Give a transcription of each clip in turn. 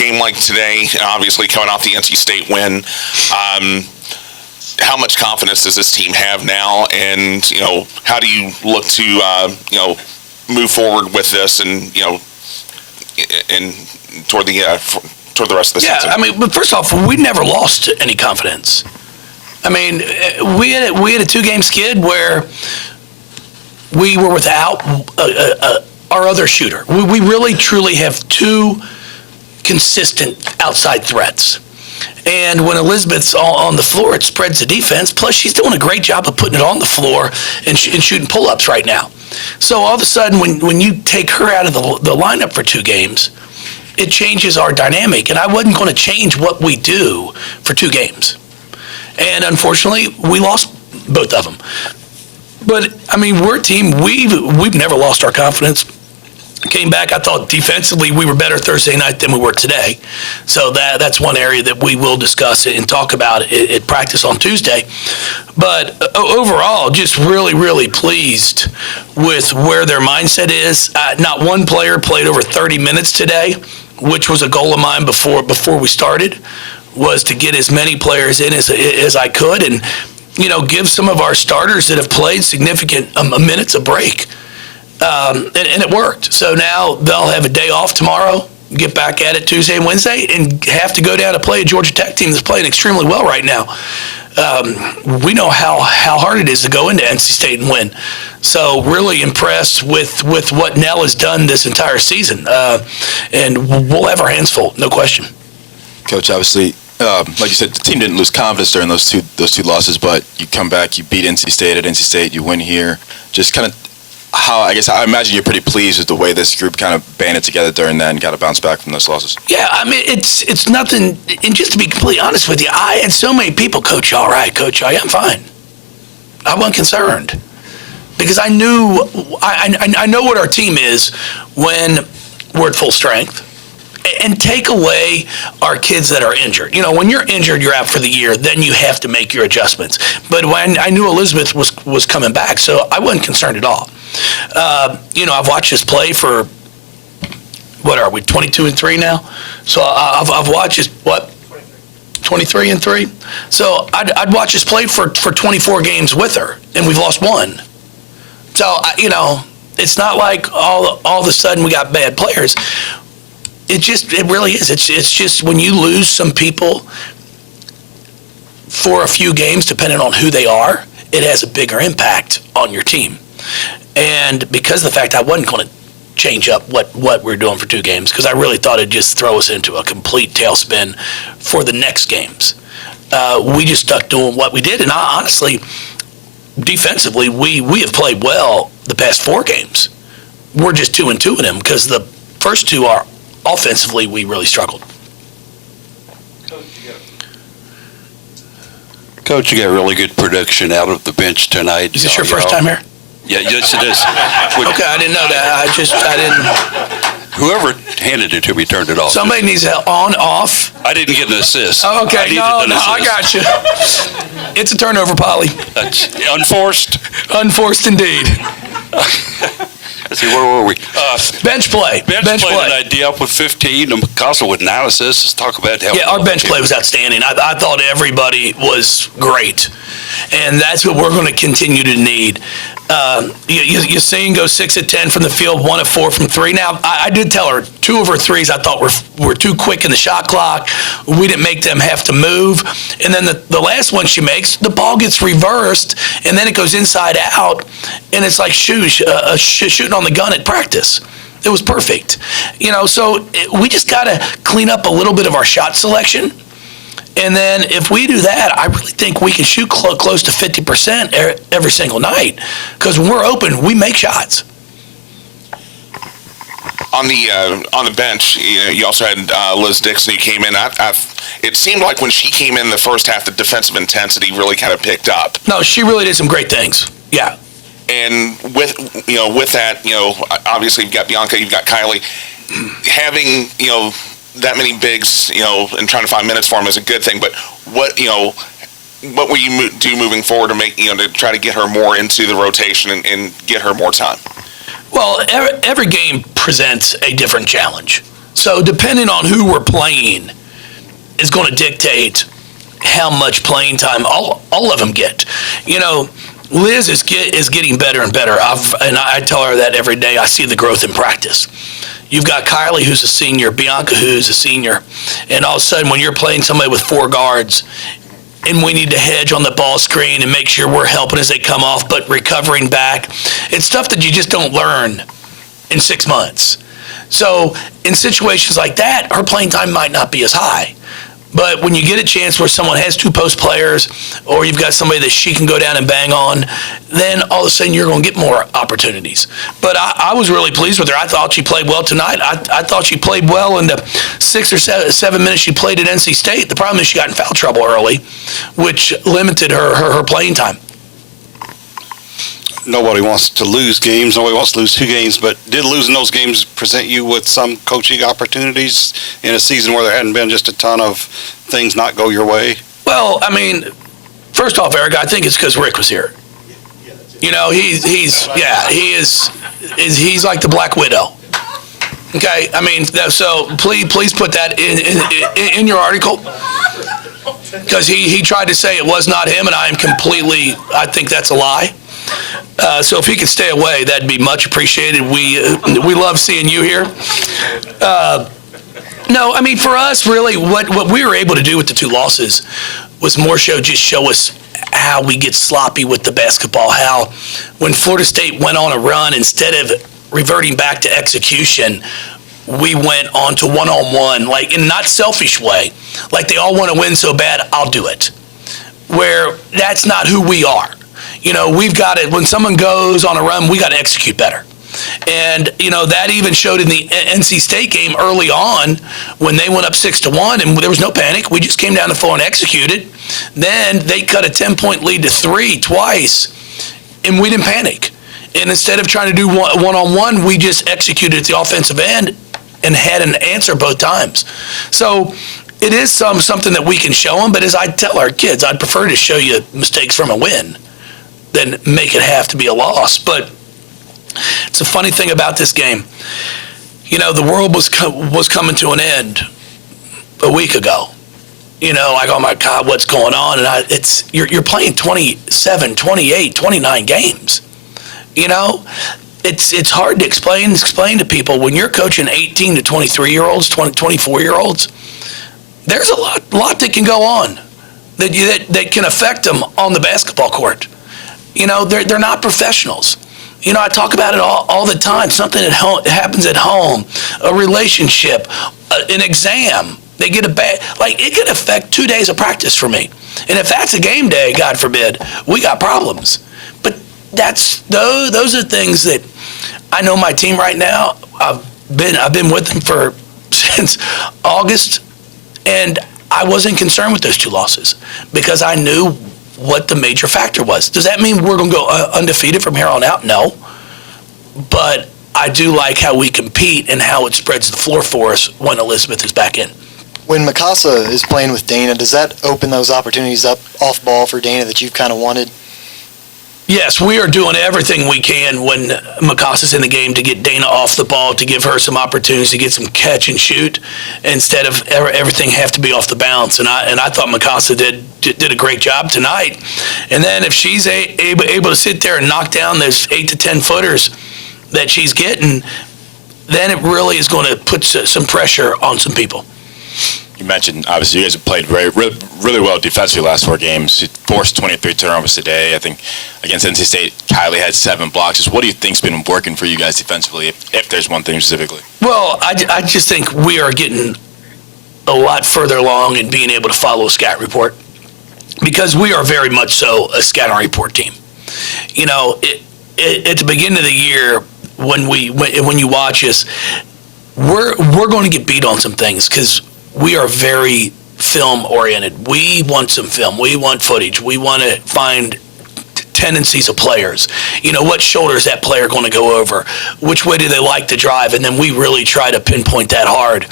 game like today, obviously coming off the NC State win, how much confidence does this team have now, and how do you look to move forward with this, and and toward the rest of the season? Yeah, I mean, but first off, we never lost any confidence. I mean, we had a 2-game skid where we were without our other shooter. We really, truly have 2 consistent outside threats. And when Elizabeth's on the floor, it spreads the defense. Plus, she's doing a great job of putting it on the floor and shooting pull-ups right now. So all of a sudden, when you take her out of the lineup for 2 games, it changes our dynamic. And I wasn't going to change what we do for 2 games. And unfortunately, we lost both of them. But, I mean, we're a team, we've never lost our confidence. Came back, I thought defensively we were better Thursday night than we were today. So that's one area that we will discuss and talk about at practice on Tuesday. But overall, just really, really pleased with where their mindset is. Not one player played over 30 minutes today, which was a goal of mine before we started, was to get as many players in as I could and, give some of our starters that have played significant minutes a break. And it worked. So now they'll have a day off tomorrow, get back at it Tuesday and Wednesday, and have to go down to play a Georgia Tech team that's playing extremely well right now. We know how hard it is to go into NC State and win. So really impressed with what Nell has done this entire season. And we'll have our hands full, no question. Coach, obviously, like you said, the team didn't lose confidence during those two losses, but you come back, you beat NC State at NC State, you win here. Just kind of I imagine you're pretty pleased with the way this group kind of banded together during that and got to bounce back from those losses. Yeah, I mean, it's nothing, and just to be completely honest with you, I had so many people, Coach, all right, Coach, I'm fine. I wasn't concerned because I knew, I know what our team is when we're at full strength. And take away our kids that are injured. When you're injured, you're out for the year, then you have to make your adjustments. But when I knew Elizabeth was coming back, so I wasn't concerned at all. I've watched this play for, 22-3 now? So I've watched this, 23-3? So I'd watch this play for 24 games with her, and we've lost 1. So, it's not like all of a sudden we got bad players. It really is. It's just when you lose some people for a few games, depending on who they are, it has a bigger impact on your team. And because of the fact I wasn't going to change up what we're doing for 2 games, because I really thought it'd just throw us into a complete tailspin for the next games. We just stuck doing what we did. And honestly, defensively, we have played well the past 4 games. We're just 2-2 in them because the first 2 are offensively, we really struggled. Coach, you got really good production out of the bench tonight. Is this your first time here? Yeah, yes, it is. Okay, I didn't know that. I didn't. Whoever handed it to me turned it off. Somebody needs to on, off. I didn't get an assist. Oh, okay, I got you. It's a turnover, Polly. That's unforced. Unforced indeed. Let's see, where were we? Bench play. Bench play tonight. Diop with 15, and Mikasa with 9 assists. Let's talk about how. Yeah, our bench play was outstanding. I thought everybody was great, and that's what we're going to continue to need. You're seeing go 6 of 10 from the field, 1 of 4 from 3. Now, I did tell her 2 of her threes I thought were too quick in the shot clock. We didn't make them have to move. And then the last one she makes, the ball gets reversed, and then it goes inside out, and it's like shooting on the gun at practice. It was perfect. So we just got to clean up a little bit of our shot selection. And then if we do that, I really think we can shoot close to 50% every single night. Because when we're open, we make shots. On the bench, you also had Liz Dixon who came in. It seemed like when she came in the first half, the defensive intensity really kind of picked up. No, she really did some great things. Yeah. And with that, obviously you've got Bianca, you've got Kylie. Having, that many bigs, and trying to find minutes for them is a good thing. But what will you do moving forward to make, to try to get her more into the rotation and get her more time? Well, every game presents a different challenge. So depending on who we're playing is going to dictate how much playing time all of them get. Liz is getting better and better. And I tell her that every day. I see the growth in practice. You've got Kylie, who's a senior, Bianca, who's a senior, and all of a sudden when you're playing somebody with 4 guards and we need to hedge on the ball screen and make sure we're helping as they come off, but recovering back, it's stuff that you just don't learn in 6 months. So in situations like that, her playing time might not be as high. But when you get a chance where someone has 2 post players, or you've got somebody that she can go down and bang on, then all of a sudden you're going to get more opportunities. But I was really pleased with her. I thought she played well tonight. I thought she played well in the 6 or 7 minutes she played at NC State. The problem is she got in foul trouble early, which limited her playing time. Nobody wants to lose games. Nobody wants to lose 2 games. But did losing those games present you with some coaching opportunities in a season where there hadn't been just a ton of things not go your way? Well, I mean, first off, Eric, I think it's because Rick was here. He's like the Black Widow. Okay, I mean, so please put that in your article, because he tried to say it was not him, and I think that's a lie. So if he could stay away, that'd be much appreciated. We love seeing you here. No, I mean, for us, really, what we were able to do with the 2 losses was more so just show us how we get sloppy with the basketball, how when Florida State went on a run, instead of reverting back to execution, we went on to one-on-one, like in not selfish way, like they all want to win so bad, I'll do it. Where that's not who we are. We've got it. When someone goes on a run, we got to execute better. And, that even showed in the NC State game early on when they went up 6-1 and there was no panic. We just came down the floor and executed. Then they cut a 10-point lead to 3 twice, and we didn't panic. And instead of trying to do one-on-one, we just executed at the offensive end and had an answer both times. So it is something that we can show them. But as I tell our kids, I'd prefer to show you mistakes from a win than make it have to be a loss. But it's a funny thing about this game. The world was coming to an end a week ago. Like, oh my God, what's going on? And you're playing 27, 28, 29 games. It's hard to explain to people when you're coaching 18 to 23-year-olds, 24-year-olds. There's a lot that can go on that can affect them on the basketball court. They're not professionals. I talk about it all the time. Something that happens at home, a relationship, an exam. They get it can affect 2 days of practice for me. And if that's a game day, God forbid, we got problems. But those are things that I know my team right now. I've been with them since August, and I wasn't concerned with those 2 losses because I knew what the major factor was. Does that mean we're going to go undefeated from here on out? No. But I do like how we compete and how it spreads the floor for us when Elizabeth is back in. When Mikasa is playing with Dana, does that open those opportunities up off ball for Dana that you've kind of wanted? Yes, we are doing everything we can when Mikasa's in the game to get Dana off the ball, to give her some opportunities to get some catch and shoot instead of everything have to be off the bounce. And I thought Mikasa did a great job tonight. And then if she's able to sit there and knock down those 8 to 10 footers that she's getting, then it really is going to put some pressure on some people. You mentioned, obviously, you guys have played really well defensively last 4 games. You forced 23 turnovers today. I think against NC State, Kylie had 7 blocks. Just what do you think's been working for you guys defensively, if there's one thing specifically? Well, I just think we are getting a lot further along in being able to follow a scout report because we are very much so a scout and report team. At the beginning of the year, when you watch us, we're going to get beat on some things because we are very film oriented. We want some film. We want footage. We want to find tendencies of players. What shoulder is that player going to go over? Which way do they like to drive? And then we really try to pinpoint that hard.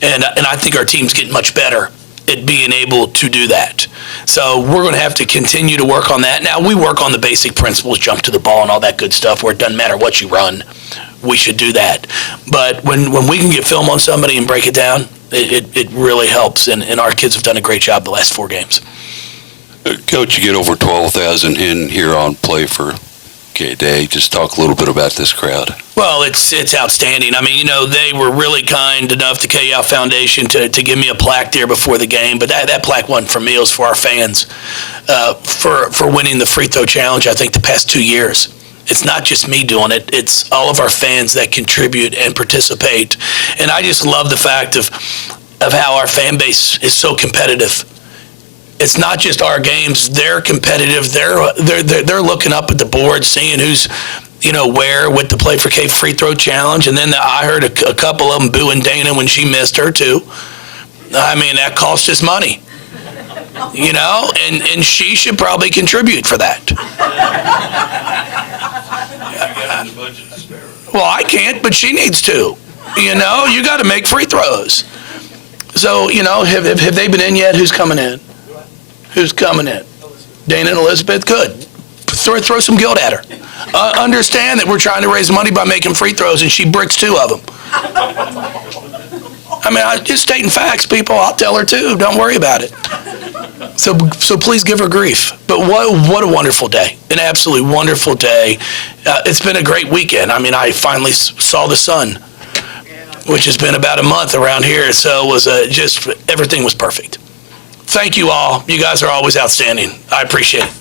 And I think our team's getting much better at being able to do that. So we're going to have to continue to work on that. Now, we work on the basic principles, jump to the ball and all that good stuff, where it doesn't matter what you run. We should do that. But when we can get film on somebody and break it down, it really helps. And our kids have done a great job the last 4 games. Coach, you get over 12,000 in here on Play for K-Day. Just talk a little bit about this crowd. Well, it's outstanding. I mean, they were really kind enough, the KL Foundation, to give me a plaque there before the game. But that plaque wasn't for me. It was for our fans for winning the free throw challenge, I think, the past 2 years. It's not just me doing it. It's all of our fans that contribute and participate. And I just love the fact of how our fan base is so competitive. It's not just our games. They're competitive. They're looking up at the board, seeing who's, where with the Play for K free throw challenge. And then I heard a couple of them booing Dana when she missed her too. I mean, that cost us money. And she should probably contribute for that. Well, I can't, but she needs to. You got to make free throws. So, have they been in yet? Who's coming in? Who's coming in? Dana and Elizabeth? Good. Throw some guilt at her. Understand that we're trying to raise money by making free throws, and she bricks 2 of them. I mean, I'm just stating facts, people. I'll tell her too. Don't worry about it. So please give her grief. But what a wonderful day. An absolutely wonderful day. It's been a great weekend. I mean, I finally saw the sun, which has been about a month around here. So it was everything was perfect. Thank you all. You guys are always outstanding. I appreciate it.